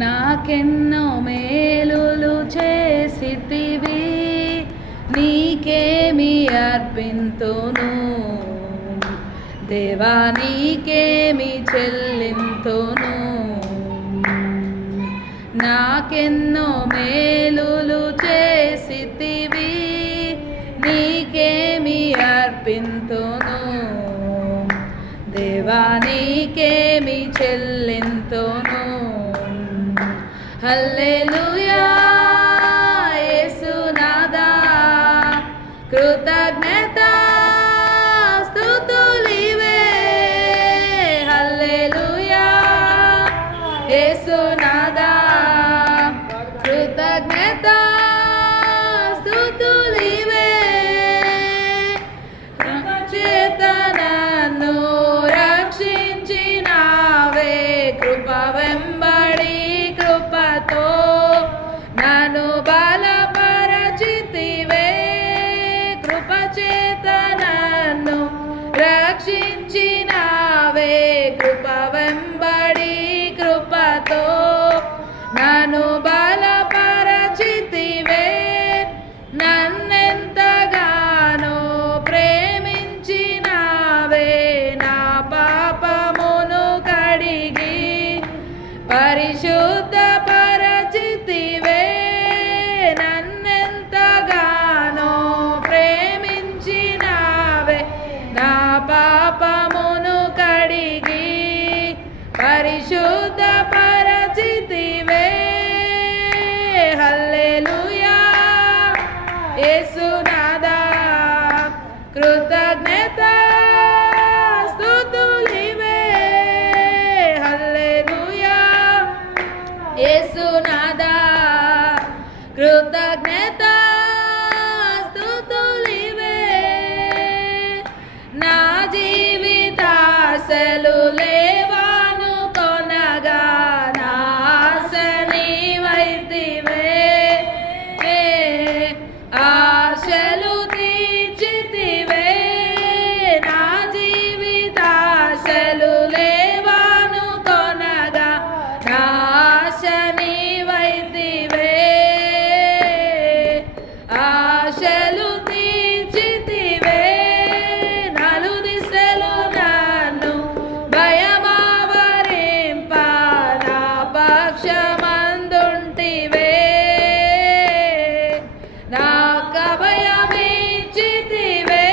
నాకెన్నో మేలులు చేసితివి, నీకేమి అర్పింతును దేవా, నీకేమి చెల్లింతును. నాకెన్నో మేలులు చేసితివి, నీకేమి అర్పింతును దేవా, నీకేమి చెల్లింతును. హల్లెలూయా యేసునాదా, కృతజ్ఞత స్తుతులివే. హల్లెలూయా యేసునాదా, కృతజ్ఞత స్తుతులివే. కృపచేత నన్ను రక్షించినావే, కృప వెంబడి కృపతో నన్ను బలపరచితివే. కృపచేత నన్ను రక్షించినావే, కృప వెంబడి కృపతో నన్ను బలపరచితివే. నన్నెంతగానో ప్రేమించినావే, నా పాపమును కడిగి పరిశుద్ధపరచితివే. నన్నెంతగానో ప్రేమించినావే, నా పాపమును కడిగి పరిశుద్ధపరచితివే. హల్లెలూయా యేసునాదా, కృతజ్ఞత స్తుతులివే. హల్లెలూయా యేసునాదా, కృతజ్ఞత స్తుతులివే. నా జీవితాశలు లేవాను కొనగా, నా ఆశ నీవైతివే. ఆశలు తీర్చితివే, నా జీవితాశలు లేవాను కొనగా, నా ఆశ నీవైతివే. ఆశలు తీర్చితివే, నలుదిశలు నన్ను భయమావరింప, నా పక్షమందుంటివే. నాకభయమిచ్చితివే,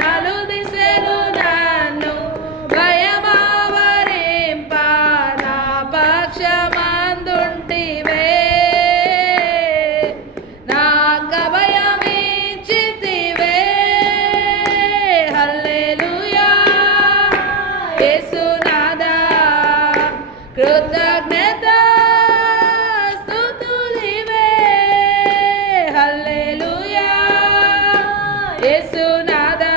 నలుదిశలు నన్ను భయమావరింప, నా పక్షమందుంటివే. నాకభయమిచ్చితివే. హల్లెలూయా యేసునాదా, కృతజ్ఞత స్తుతులివే. హల్లెలూయా యేసునాదా,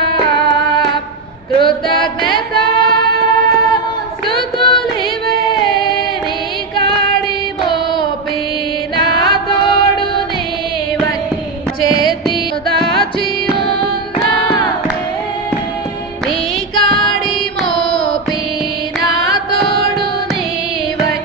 కృతజ్ఞత స్తుతులివే. నీ కాడి మోపి నా తోడు నీవై, చేతి దాచి ఉన్నావే. నీ కాడి మోపి నా తోడు నీవై,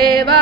దేవా